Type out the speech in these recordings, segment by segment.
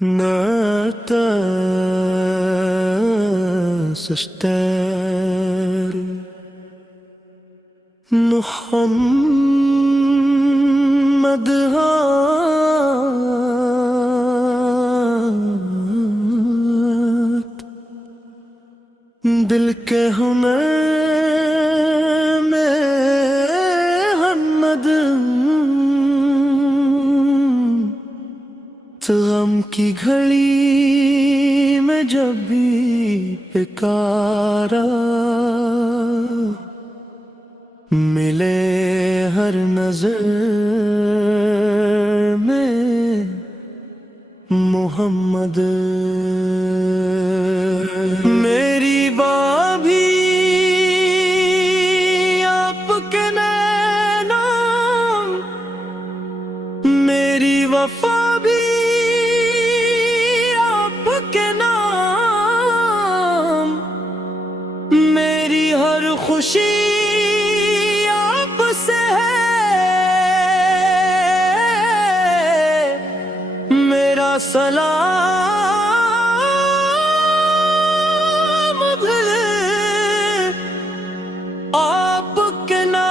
ناس اشتار محمد هات دل کے ہنر میں محمد غم کی گھڑی میں جب بھی پکارا ملے ہر نظر میں محمد میری بات بھی آپ کے نینوں میری وفا بھی آپ کے نام میری ہر خوشی آپ سے ہے میرا سلام بھی آپ کے نام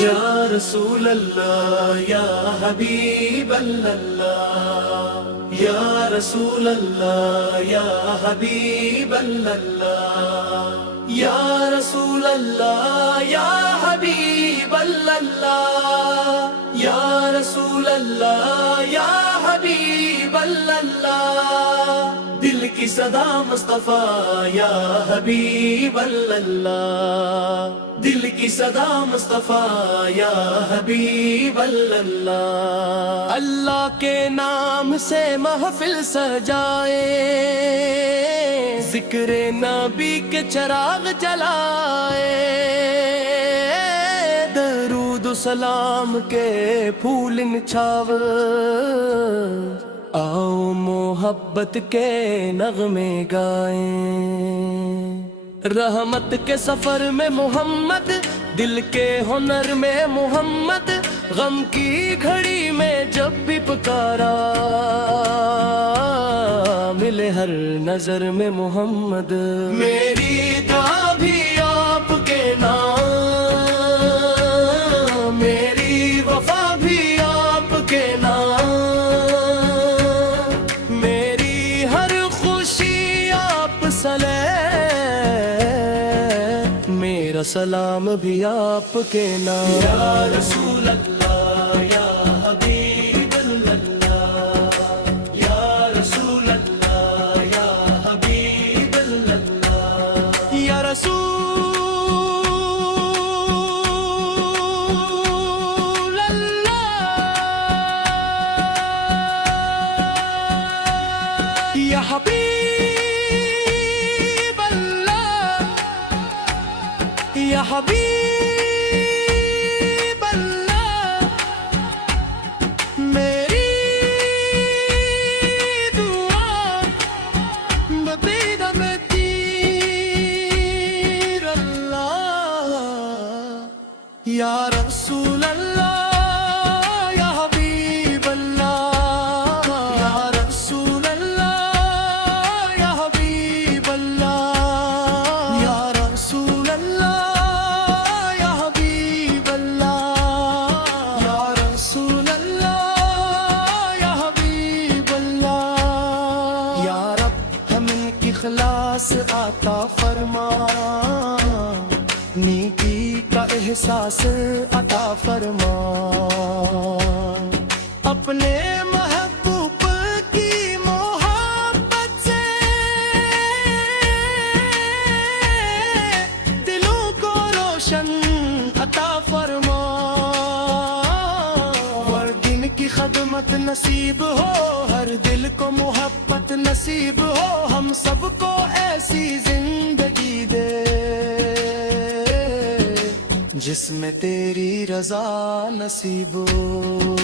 یا رسول اللہ یا حبیب اللہ یا رسول اللہ یا حبیب اللہ یا رسول اللہ یا حبیب اللہ یا رسول اللہ یا حبیب اللہ دل کی صدا مصطفیٰ یا حبیب اللہ دل کی صدا مصطفیٰ یا حبیب اللہ اللہ کے نام سے محفل سجائے ذکر نبی کے چراغ جلائے درود و سلام کے پھول نچھاور آؤ محبت کے نغمے گائیں رحمت کے سفر میں محمد دل کے ہنر میں محمد غم کی گھڑی میں جب بھی پکارا ملے ہر نظر میں محمد میری دعا بھی آپ کے نام میری وفا بھی آپ کے نام میری ہر خوشی آپ سلے میرا سلام بھی آپ کے نام یا رسول اللہ یا حبیب اللہ یا رسول اللہ یا حبیب اللہ یا رسول اللہ یا حبیب یا حبیب اللہ میری دعا بدید میں تیر اللہ یا رسول اللہ یا حبیب اللہ یا رسول اللہ یا حبیب اللہ یا رسول اللہ اخلاص عطا فرما نیکی کا احساس عطا فرما اپنے محبوب کی محبت سے دلوں کو روشن عطا فرما ہر دن کی خدمت نصیب ہو ہر دل کو محبت نصیب ہو ہم سب کو ایسی زندگی دے جس میں تیری رضا نصیب ہو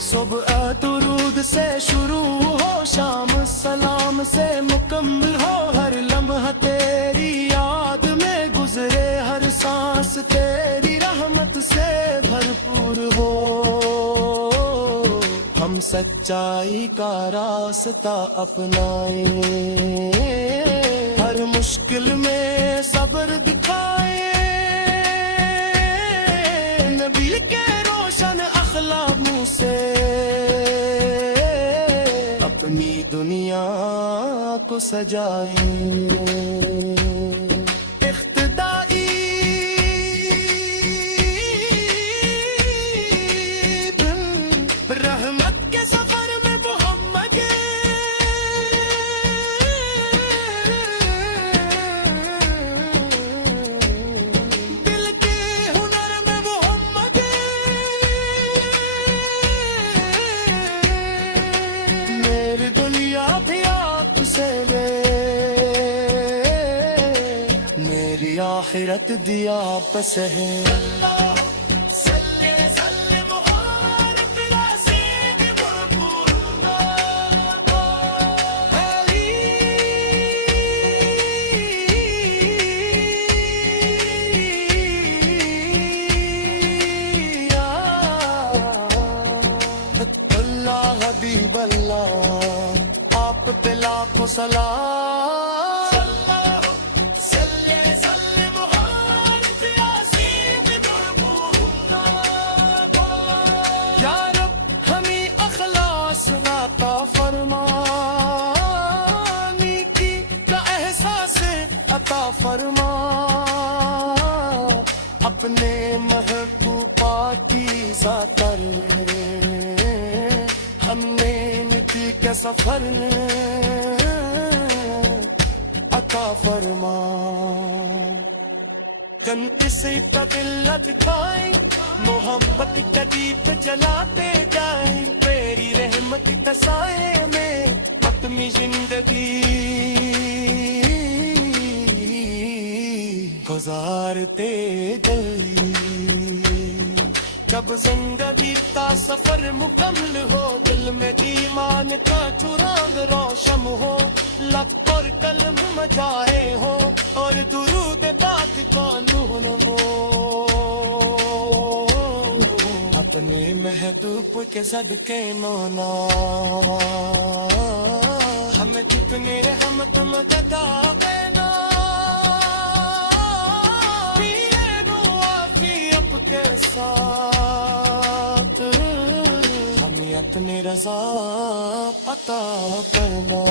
صبح درود سے شروع ہو شام سلام سے مکمل ہو ہر لمحہ تیری یاد میں گزرے ہر سانس تیری رحمت سے بھرپور ہو ہم سچائی کا راستہ اپنائیں، ہر مشکل میں صبر دکھائیں، نبی کے روشن اخلاق منہ سے اپنی دنیا کو سجائیں۔ اقتدائی رحمت کے سفر میں محمد، دل کے ہنر میں محمد، میری دنیا بھی آپ سے لے، میری آخرت دیا پس ہے۔ حبیب اللہ آپ پہ لاکھوں سلام، یا رب ہمیں اخلاص عطا فرما، نیکی کا احساس عطا فرما، اپنے محبوب کی ذات پر ہم نے نیکی کا سفر عطا فرما، جنت سے دل لٹکائیں، محبت کا دیپ جلاتے جائیں، تیری رحمت کے سائے میں اپنی زندگی گزارتے جلدی، جب زندگی کا سفر مکمل ہو، دل میں ایمان کا چراغ روشن ہو، لب پر قلم مجائے ہو، اور درود پاک کا نور ہو، اپنے محبوب کے صدقے مولا ہمیں جتنے رحمت مدد دینا، کے ساتھ ہمیں اپنی رضا عطا کرنا۔